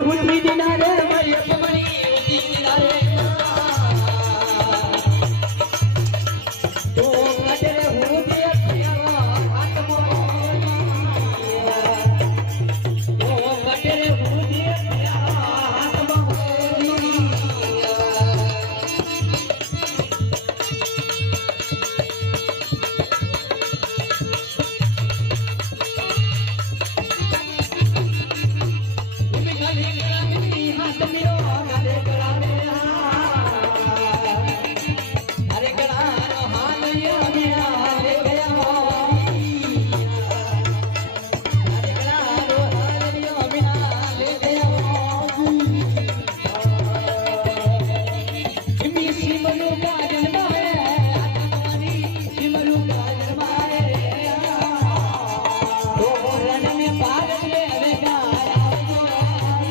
ઉઠી દિનારે ભાઈ અપમણી ઉઠી દિનારે તો કટે હું દે આત્મો તો કટે હું દે આત્મો Happy